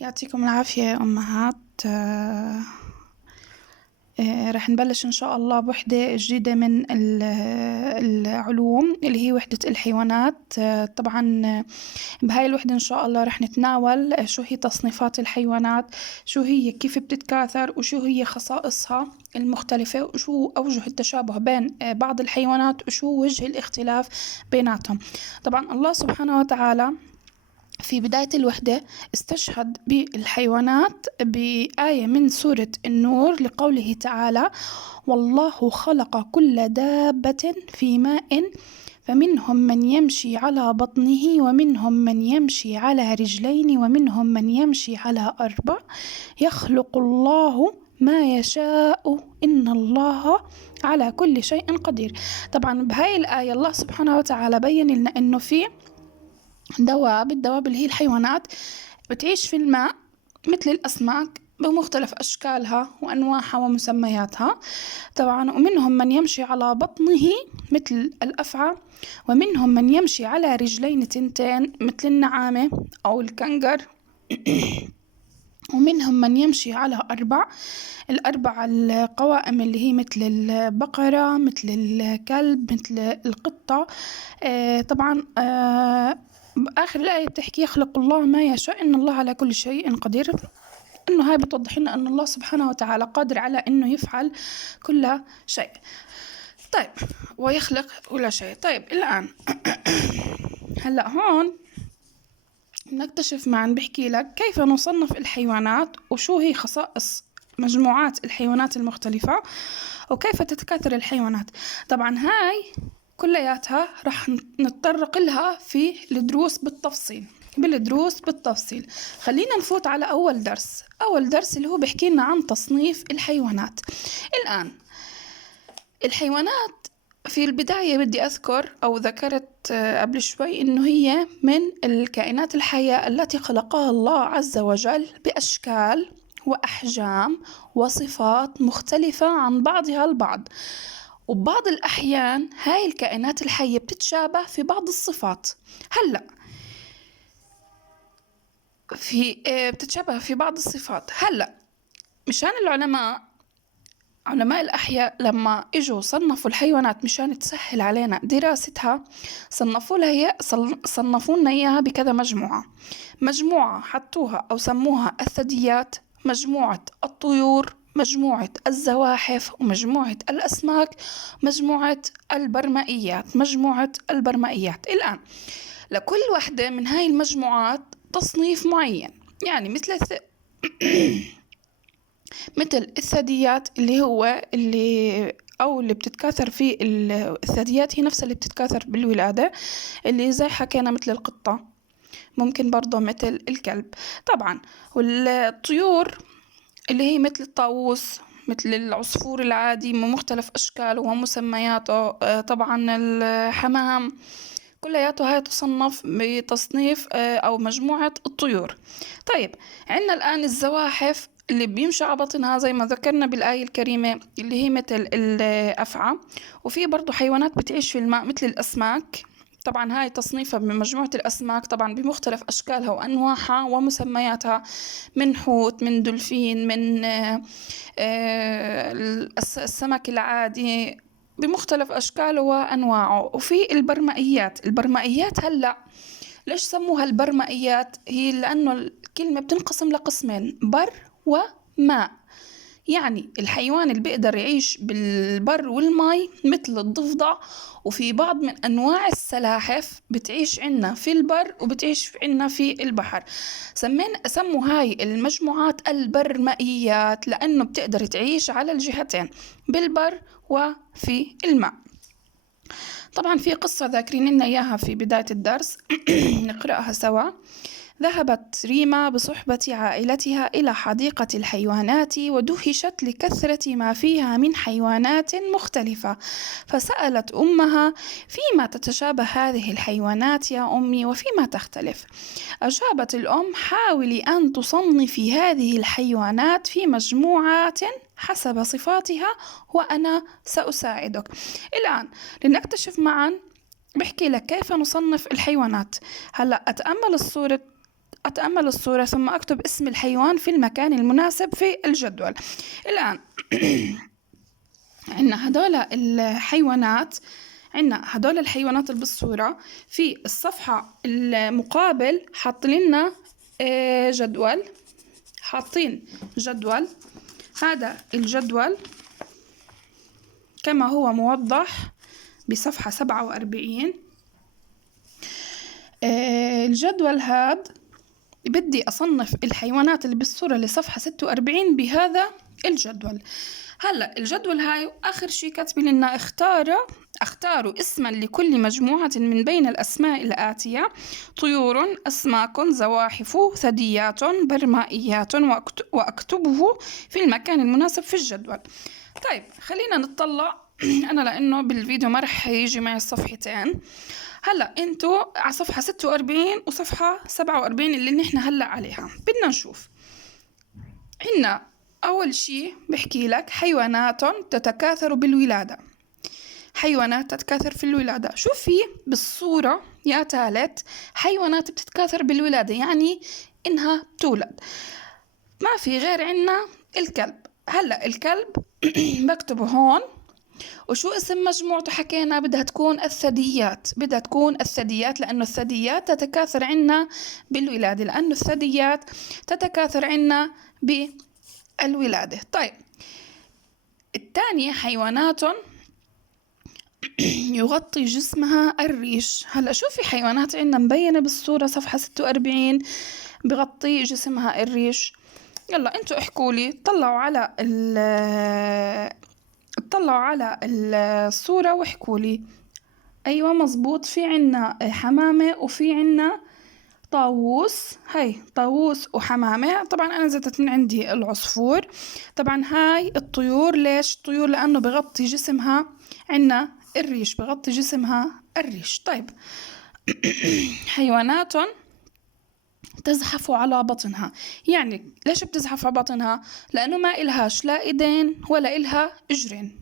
يعطيكم العافية يا أمهات. رح نبلش إن شاء الله بوحدة جديدة من العلوم اللي هي وحدة الحيوانات. طبعا بهاي الوحدة إن شاء الله رح نتناول شو هي تصنيفات الحيوانات، شو هي، كيف بتتكاثر، وشو هي خصائصها المختلفة، وشو أوجه التشابه بين بعض الحيوانات، وشو وجه الاختلاف بيناتهم. طبعا الله سبحانه وتعالى في بداية الوحدة استشهد بالحيوانات بآية من سورة النور لقوله تعالى: والله خلق كل دابة في ماء فمنهم من يمشي على بطنه ومنهم من يمشي على رجلين ومنهم من يمشي على أربع يخلق الله ما يشاء إن الله على كل شيء قدير. طبعا بهاي الآية الله سبحانه وتعالى بين لنا إنه في الدواب اللي هي الحيوانات بتعيش في الماء مثل الأسماك بمختلف أشكالها وأنواعها ومسمياتها. طبعا ومنهم من يمشي على بطنه مثل الأفعى، ومنهم من يمشي على رجلين تنتين مثل النعامة أو الكنغر، ومنهم من يمشي على الأربع القوائم اللي هي مثل البقرة، مثل الكلب، مثل القطة. طبعا آخر الآية بتحكي: يخلق الله ما يشاء إن الله على كل شيء قدير. إنه هاي بتوضح لنا أن الله سبحانه وتعالى قادر على إنه يفعل كل شيء. طيب، ويخلق كل شيء. طيب الآن هلأ هون نكتشف معا، بحكي لك كيف نصنف الحيوانات وشو هي خصائص مجموعات الحيوانات المختلفة وكيف تتكاثر الحيوانات. طبعا هاي كلياتها رح نتطرق لها في الدروس بالتفصيل. خلينا نفوت على أول درس اللي هو بحكي لنا عن تصنيف الحيوانات. الآن الحيوانات في البداية بدي أذكر أو ذكرت قبل شوي إنه هي من الكائنات الحية التي خلقها الله عز وجل بأشكال وأحجام وصفات مختلفة عن بعضها البعض، وبعض الأحيان هاي الكائنات الحية بتتشابه في بعض الصفات. هلأ بتتشابه في بعض الصفات. هلأ مشان علماء الأحياء لما إجوا صنفوا الحيوانات مشان تسهل علينا دراستها، صنفوا لنا إياها بكذا مجموعة حطوها أو سموها الثدييات، مجموعة الطيور، مجموعة الزواحف، ومجموعة الأسماك، مجموعة البرمائيات. الآن لكل واحدة من هاي المجموعات تصنيف معين، يعني مثل الثدييات اللي بتتكاثر في الثدييات هي نفسها اللي بتتكاثر بالولادة، اللي زي حكينا مثل القطة، ممكن برضه مثل الكلب. طبعا والطيور اللي هي مثل الطاووس، مثل العصفور العادي بمختلف أشكاله ومسمياته. طبعا الحمام، كلياته هاي تصنف بتصنيف أو مجموعة الطيور. طيب عندنا الآن الزواحف اللي بيمشي على بطنها زي ما ذكرنا بالآية الكريمة، اللي هي مثل الأفعى. وفي برضو حيوانات بتعيش في الماء مثل الأسماك. طبعا هاي تصنيفها بمجموعة الأسماك، طبعا بمختلف أشكالها وأنواعها ومسمياتها، من حوت، من دولفين، من السمك العادي بمختلف أشكاله وأنواعه. وفي البرمائيات هلأ ليش سموها البرمائيات؟ هي لأنه الكلمة بتنقسم لقسمين: بر وماء. يعني الحيوان اللي بيقدر يعيش بالبر والماء مثل الضفدع، وفي بعض من أنواع السلاحف بتعيش عنا في البر وبتعيش عنا في البحر. سموا هاي المجموعات البرمائيات لأنه بتقدر تعيش على الجهتين، بالبر وفي الماء. طبعا في قصة ذاكرين لنا إياها في بداية الدرس نقرأها سوا. ذهبت ريما بصحبة عائلتها إلى حديقة الحيوانات ودهشت لكثرة ما فيها من حيوانات مختلفة، فسألت أمها: فيما تتشابه هذه الحيوانات يا أمي وفيما تختلف؟ أجابت الأم: حاولي أن تصنفي هذه الحيوانات في مجموعات حسب صفاتها وأنا سأساعدك. الآن لنكتشف معا، بحكي لك كيف نصنف الحيوانات. هلأ أتأمل الصورة أتأمل الصورة ثم أكتب اسم الحيوان في المكان المناسب في الجدول. الآن عندنا هدول الحيوانات، اللي بالصورة في الصفحة المقابل حاطين لنا جدول، حاطين جدول. هذا الجدول كما هو موضح بصفحة 47. الجدول هذا بدي أصنف الحيوانات اللي بالصورة لصفحة 46 بهذا الجدول. هلا الجدول هاي آخر شي كاتبين لنا اختاروا اسما لكل مجموعة من بين الأسماء الآتية: طيور، أسماك، زواحف، ثدييات، برمائيات، وأكتبه في المكان المناسب في الجدول. طيب خلينا نطلع أنا لأنه بالفيديو ما رح يجي معي الصفحتين. هلا انتو على صفحة 46 وصفحة 47 اللي نحن هلا عليها. بدنا نشوف عنا أول شي بحكي لك حيوانات تتكاثر بالولادة. حيوانات تتكاثر في الولادة. شوف في بالصورة يا ثالث حيوانات بتتكاثر بالولادة، يعني إنها تولد. ما في غير عنا الكلب. هلا الكلب بكتبه هون. وشو اسم مجموعته؟ حكينا بدها تكون الثدييات. لأنه الثدييات تتكاثر عنا بالولادة، لأنه الثدييات تتكاثر عنا بالولادة. طيب الثانية حيوانات يغطي جسمها الريش. هلا شوفي حيوانات عنا مبينة بالصورة صفحة 46 بغطي جسمها الريش. يلا انتوا احكوا لي، طلعوا على الصورة واحكوا لي. أيوة مزبوط، في عنا حمامة وفي عنا طاووس. هاي طاووس وحمامة. طبعا أنا زدت من عندي العصفور. طبعا هاي الطيور. ليش الطيور؟ لأنه بغطي جسمها عنا الريش، طيب حيوانات تزحف على بطنها. يعني ليش بتزحف على بطنها؟ لأنه ما إلهاش لا إيدين ولا إلها إجرين.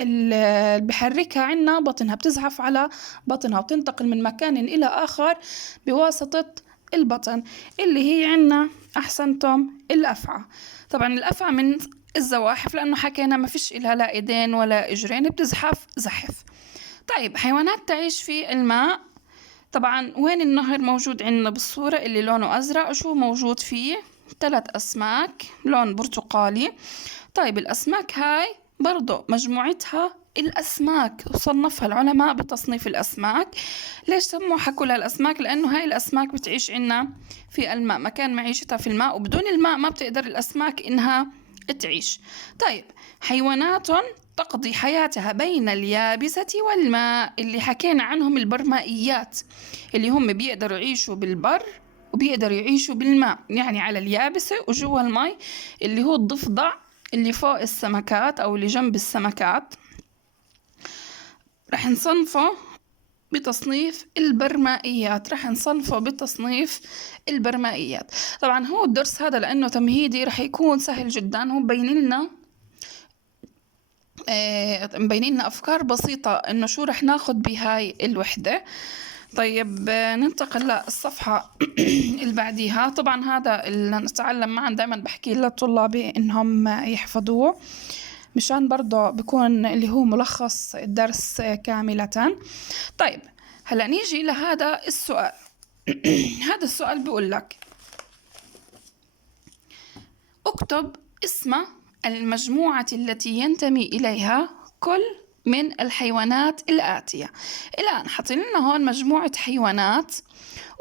اللي بحركها عنا بطنها، بتزحف على بطنها وتنتقل من مكان إلى آخر بواسطة البطن اللي هي عنا أحسنتم الأفعى. طبعا الأفعى من الزواحف لأنه حكينا ما فيش إلها لا إيدين ولا إجرين، بتزحف زحف. طيب حيوانات تعيش في الماء. طبعا وين النهر موجود عندنا بالصورة اللي لونه أزرق؟ شو موجود فيه؟ 3 أسماك لون برتقالي. طيب الأسماك هاي برضو مجموعتها الأسماك، وصنفها العلماء بتصنيف الأسماك. ليش سموها كلها الأسماك؟ لأنه هاي الأسماك بتعيش عنا في الماء، مكان معيشتها في الماء، وبدون الماء ما بتقدر الأسماك إنها تعيش. طيب حيوانات تقضي حياتها بين اليابسة والماء، اللي حكينا عنهم البرمائيات، اللي هم بيقدروا يعيشوا بالبر وبيقدروا يعيشوا بالماء، يعني على اليابسة وجوا الماء، اللي هو الضفدع اللي فوق السمكات أو اللي جنب السمكات. رح نصنفه بتصنيف البرمائيات. طبعا هو الدرس هذا لأنه تمهيدي رح يكون سهل جدا. هو مبينين لنا أفكار بسيطة إنه شو رح ناخد بهاي الوحدة. طيب ننتقل للصفحة اللي بعديها. طبعا هذا اللي نتعلم معا دائما بحكي لطلابي إنهم يحفظوه مشان برضه بيكون اللي هو ملخص الدرس كاملة. طيب هلأ نيجي لهذا السؤال. هذا السؤال بيقول لك اكتب اسم المجموعة التي ينتمي إليها كل من الحيوانات الآتية. الآن حاطين لنا هون مجموعة حيوانات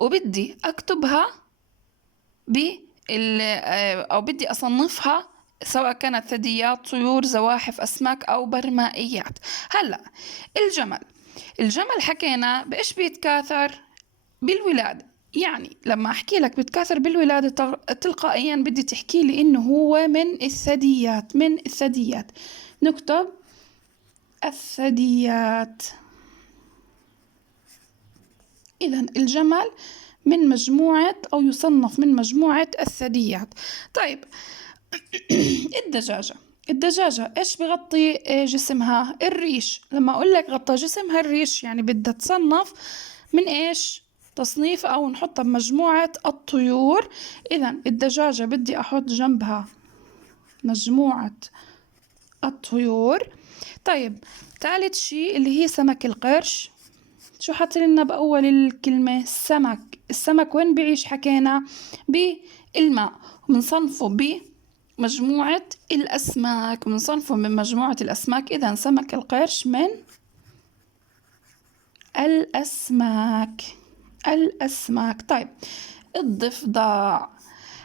وبدي أكتبها أو بدي أصنفها سواء كانت ثدييات، طيور، زواحف، أسماك أو برمائيات. هلأ الجمل حكينا بإيش بيتكاثر؟ بالولادة. يعني لما أحكي لك بتكاثر بالولادة تلقائيا بدي تحكي لي إنه هو من الثدييات. نكتب الثدييات. إذن الجمل من مجموعة أو يصنف من مجموعة الثدييات. طيب الدجاجة إيش بغطي جسمها؟ الريش. لما أقول لك غطى جسمها الريش يعني بدها تصنف من إيش؟ تصنيف أو نحطها بمجموعة الطيور. إذا الدجاجة بدي أحط جنبها مجموعة الطيور. طيب ثالث شيء اللي هي سمك القرش. شو حط لنا بأول الكلمة؟ السمك وين بعيش؟ حكينا بالماء، ومنصنفه بمجموعة الأسماك، ومنصنفه من مجموعة الأسماك. إذا سمك القرش من الأسماك. طيب الضفدع.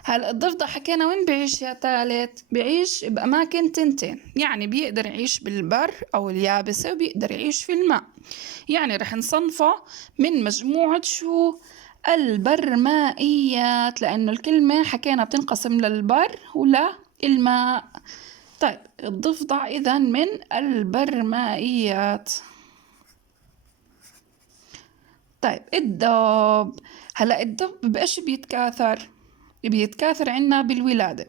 هلا الضفدع حكينا وين بعيش يا ثالث؟ بعيش بأماكن تنتين، يعني بيقدر يعيش بالبر أو اليابسة، وبيقدر يعيش في الماء. يعني رح نصنفه من مجموعة شو؟ البرمائيات، لأنه الكلمة حكينا بتنقسم للبر ولا الماء. طيب الضفدع إذا من البرمائيات. طيب الدب. هلا الدب بإيش بيتكاثر عنا بالولادة.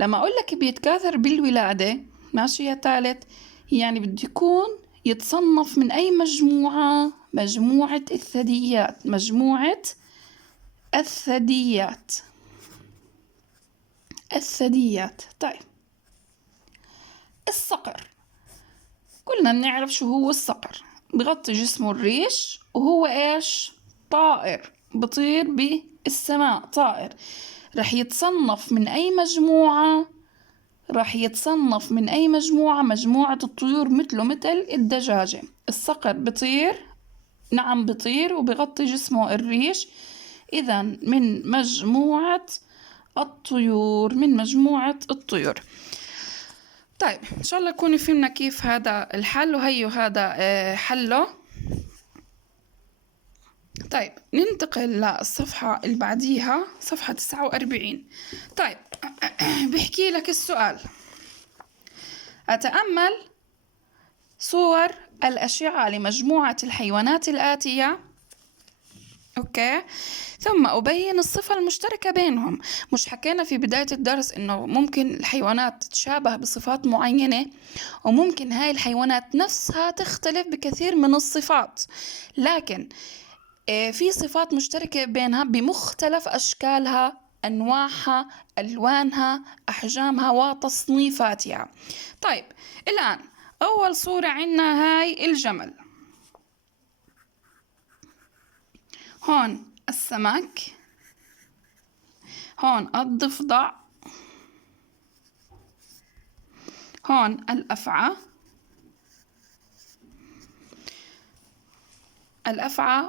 لما أقول لك بيتكاثر بالولادة، ماشي يا ثالث، يعني بده يكون يتصنف من أي مجموعة؟ مجموعة الثدييات. طيب الصقر، كلنا بنعرف شو هو الصقر، بغطي جسمه الريش، وهو إيش؟ طائر، بطير بالسماء، طائر. رح يتصنف من أي مجموعة؟ مجموعة الطيور، مثل الدجاجة. الصقر بطير، نعم بطير، وبغطي جسمه الريش. إذا من مجموعة الطيور. طيب إن شاء الله يكون فهمنا كيف هذا الحل، وهيو هذا حله. طيب ننتقل للصفحة اللي بعديها، صفحة 49. طيب بحكي لك السؤال: أتأمل صور الأشعة لمجموعة الحيوانات الآتية، أوكي، ثم أبين الصفة المشتركة بينهم. مش حكينا في بداية الدرس إنه ممكن الحيوانات تتشابه بصفات معينة، وممكن هاي الحيوانات نفسها تختلف بكثير من الصفات، لكن في صفات مشتركة بينها بمختلف أشكالها، أنواعها، ألوانها، أحجامها، وتصنيفاتها. طيب الآن أول صورة عنا هاي الجمل، هون السمك، هون الضفدع، هون الأفعى،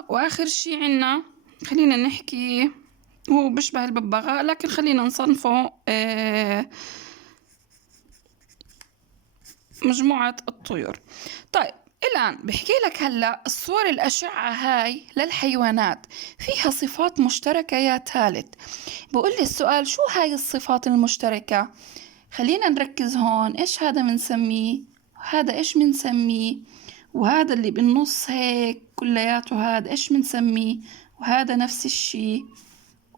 وآخر شي عنا خلينا نحكي هو بيشبه الببغاء، لكن خلينا نصنفه مجموعة الطيور. طيب الآن بحكي لك هلأ الصور الأشعة هاي للحيوانات فيها صفات مشتركة يا ثالث. بقول لي السؤال: شو هاي الصفات المشتركة؟ خلينا نركز هون. إيش هذا منسميه؟ هذا إيش منسميه؟ وهذا اللي بالنص هيك كلياته هذا إيش منسميه؟ وهذا نفس الشي،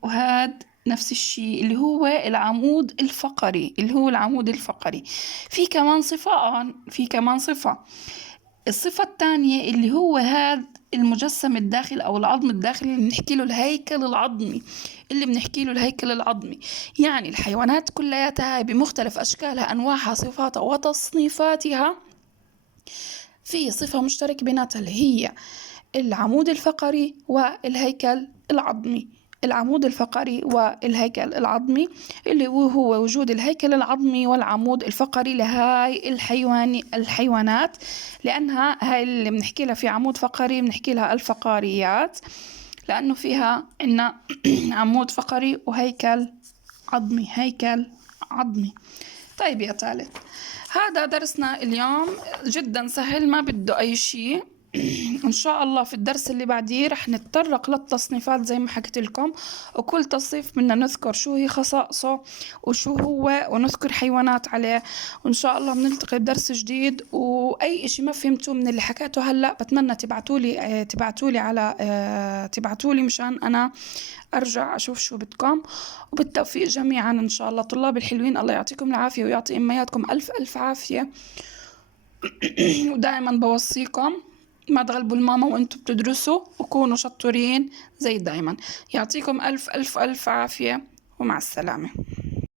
وهذا نفس الشيء اللي هو العمود الفقري. في كمان صفة. الصفة الثانية اللي هو هذا المجسم الداخلي أو العظم الداخلي اللي بنحكي له الهيكل العظمي. يعني الحيوانات كلياتها هاي بمختلف أشكالها، أنواعها، صفاتها، وتصنيفاتها، في صفة مشتركة بيناتها اللي هي العمود الفقري والهيكل العظمي. اللي هو وجود الهيكل العظمي والعمود الفقري لهاي الحيوانات، لأنها هاي اللي بنحكي لها في عمود فقري بنحكي لها الفقاريات، لأنه فيها عنا عمود فقري وهيكل عظمي. طيب يا ثالث، هذا درسنا اليوم جدا سهل، ما بده أي شيء. إن شاء الله في الدرس اللي بعديه رح نتطرق للتصنيفات زي ما حكيت لكم، وكل تصنيف بدنا نذكر شو هي خصائصه وشو هو، ونذكر حيوانات عليه. وإن شاء الله بنلتقي بدرس جديد. وأي إشي ما فهمتوا من اللي حكيته هلأ بتمنى تبعتولي مشان أنا أرجع أشوف شو بدكم. وبالتوفيق جميعا إن شاء الله. طلاب الحلوين، الله يعطيكم العافية ويعطي أمياتكم ألف ألف عافية. ودائما بوصيكم ما تغلبوا الماما وانتوا بتدرسوا، وكونوا شطورين زي دايما. يعطيكم ألف ألف ألف عافية، ومع السلامة.